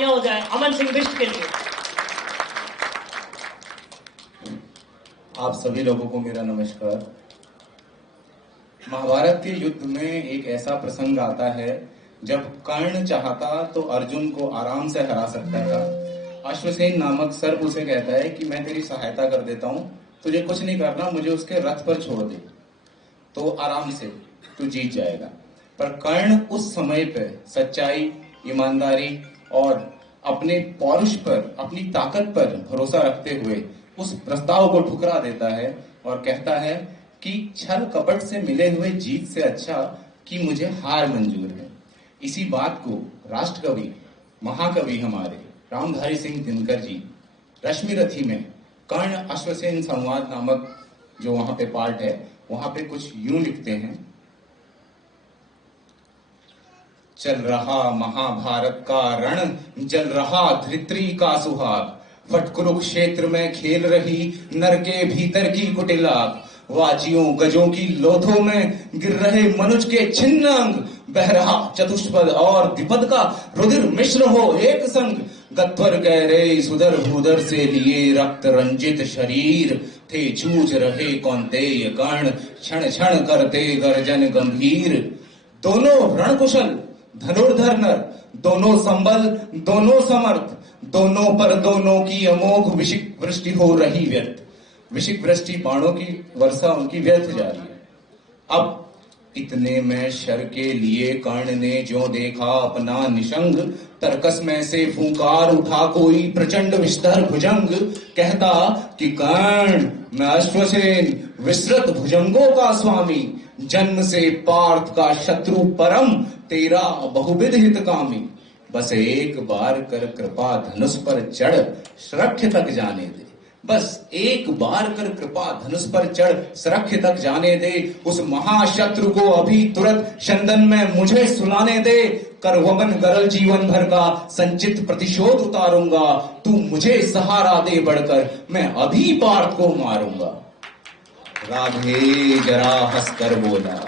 तालियां हो जाए अमन सिंह बिष्ट के लिए। आप सभी लोगों को मेरा नमस्कार। महाभारत के युद्ध में एक ऐसा प्रसंग आता है जब कर्ण चाहता तो अर्जुन को आराम से हरा सकता था। अश्वसेन नामक सर्प उसे कहता है कि मैं तेरी सहायता कर देता हूं, तुझे कुछ नहीं करना, मुझे उसके रथ पर छोड़ दे तो आराम से तू जीत जाएगा। पर कर्ण उस समय पे सच्चाई, ईमानदारी और अपने पौरुष पर, अपनी ताकत पर भरोसा रखते हुए उस प्रस्ताव को ठुकरा देता है और कहता है कि छल कपट से मिले हुए जीत से अच्छा कि मुझे हार मंजूर है। इसी बात को राष्ट्रकवि, महाकवि हमारे रामधारी सिंह दिनकर जी रश्मिरथी में कर्ण अश्वसेन संवाद नामक जो वहां पे पार्ट है, वहां पे कुछ यूं लिखते हैं। चल रहा महाभारत का रण, जल रहा धरित्री का सुहाग, फट कुरुक्षेत्र में खेल रही नर के भीतर की कुटिलाग, वाजियों गजों की लोथों में गिर रहे मनुज के छिन्न अंग, बह रहा चतुष्पद और द्विपद का रुधिर मिश्र हो एक संग, गत्वर गहरे सुदर भूदर से लिए रक्त रंजित शरीर, थे जूझ रहे कौन्तेय कर्ण, क्षण क्षण करते गर्जन गंभीर। दोनों रणकुशल धनुर्धर नर, दोनों संबल, दोनों समर्थ, दोनों पर दोनों की अमोघ विशिक वृष्टि हो रही व्यर्थ। विशिक वृष्टि, बाणों की वर्षा उनकी व्यर्थ जा रही है। अब इतने में शर के लिए कर्ण ने जो देखा अपना निशंग, तरकस में से फूंकार उठा कोई प्रचंड विस्तर भुजंग, कहता कि कर्ण मैं अश्वसेन विस्तृत भुजंगों का स्वामी, जन्म से पार्थ का शत्रु परम, तेरा बहुविध हितकामी, बस एक बार कर कृपा धनुष पर चढ़ सुरक्ष तक जाने दे, बस एक बार कर कृपा धनुष पर चढ़ सुरक्ष तक जाने दे, उस महाशत्रु को अभी तुरंत शंदन में मुझे सुलाने दे, करवमन गरल जीवन भर का संचित प्रतिशोध उतारूंगा, तू मुझे सहारा दे बढ़कर, मैं अभी पार्थ को मारूंगा। राधे जरा हंसकर बोला,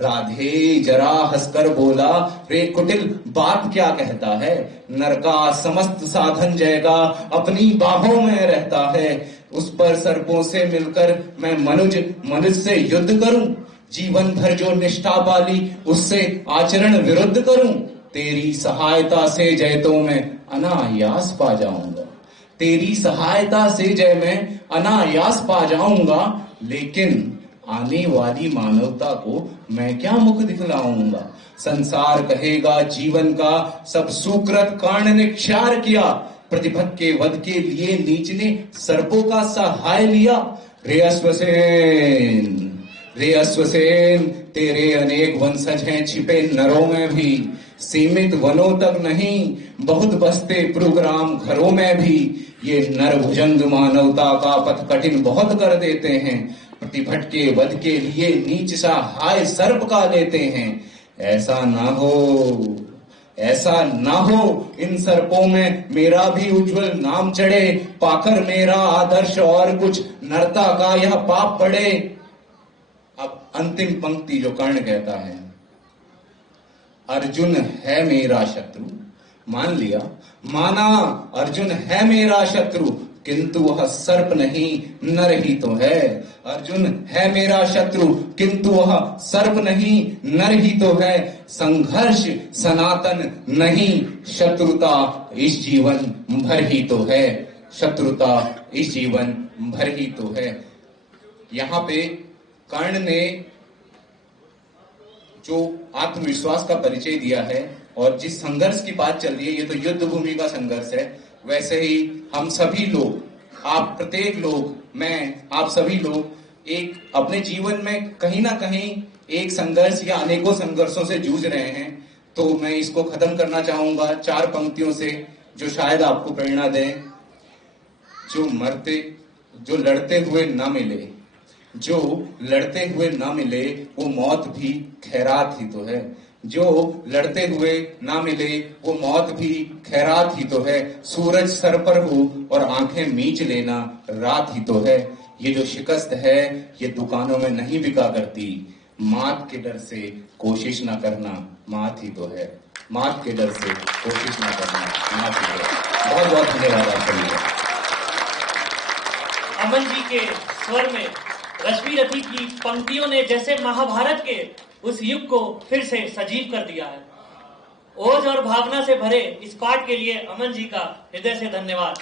राधे जरा हंसकर बोला, रे कुटिल बात क्या कहता है, नर का समस्त साधन जयगा अपनी बाहों में रहता है, उस पर सर्पों से मिलकर मैं मनुज से युद्ध करूं, जीवन भर जो निष्ठा पाली उससे आचरण विरुद्ध करूं, तेरी सहायता से जय तो मैं अनायास पा जाऊंगा, तेरी सहायता से जय मैं अनायास पा जाऊंगा, लेकिन आने वाली मानवता को मैं क्या मुख दिखलाऊंगा, संसार कहेगा जीवन का सब सुकृत कर्ण ने क्षार किया, प्रतिभट के वध के लिए नीच ने सर्पों का सहाय लिया, रे अश्वसेन, रे अश्वसेन तेरे अनेक वंशज हैं छिपे नरों में भी, सीमित वनों तक नहीं बहुत बसते प्रोग्राम घरों में भी, ये नर भुजंग मानवता का पथ कठिन बहुत कर देते हैं, प्रतिभट के वध के लिए नीच सा हाय सर्प का लेते हैं, ऐसा ना हो, ऐसा ना हो, इन सर्पों में मेरा भी उज्जवल नाम चढ़े, पाकर मेरा आदर्श और कुछ नरता का यह पाप पड़े। अब अंतिम पंक्ति जो कर्ण कहता है, अर्जुन है मेरा शत्रु, मान लिया, माना अर्जुन है मेरा शत्रु, किंतु वह सर्प नहीं नर ही तो है, अर्जुन है मेरा शत्रु किंतु वह सर्प नहीं नर ही तो है, संघर्ष सनातन नहीं शत्रुता इस जीवन भर ही तो है, शत्रुता इस जीवन भर ही तो है। यहाँ पे कर्ण ने जो आत्मविश्वास का परिचय दिया है और जिस संघर्ष की बात चल रही है, ये तो युद्ध भूमि का संघर्ष है, वैसे ही हम सभी लोग, आप प्रत्येक लोग, मैं, आप सभी लोग एक अपने जीवन में कहीं ना कहीं एक संघर्ष या अनेकों संघर्षों से जूझ रहे हैं। तो मैं इसको खत्म करना चाहूंगा 4 पंक्तियों से जो शायद आपको प्रेरणा दें। जो लड़ते हुए ना मिले, जो लड़ते हुए ना मिले वो मौत भी खैरात ही तो है, जो लड़ते हुए ना मिले वो मौत भी खैरात ही तो है, सूरज सर पर हो और आंखें मींच लेना रात ही तो है, ये जो शिकस्त है ये दुकानों में नहीं बिका करती, मात के डर से कोशिश ना करना मात ही तो है, मात के डर से कोशिश ना करना बहुत धन्यवाद आप सभी का। अमन जी के स्वर में रश्मि रथी की पंक्तियों ने जैसे महाभारत के उस युग को फिर से सजीव कर दिया है। ओज और भावना से भरे इस पाठ के लिए अमन जी का हृदय से धन्यवाद।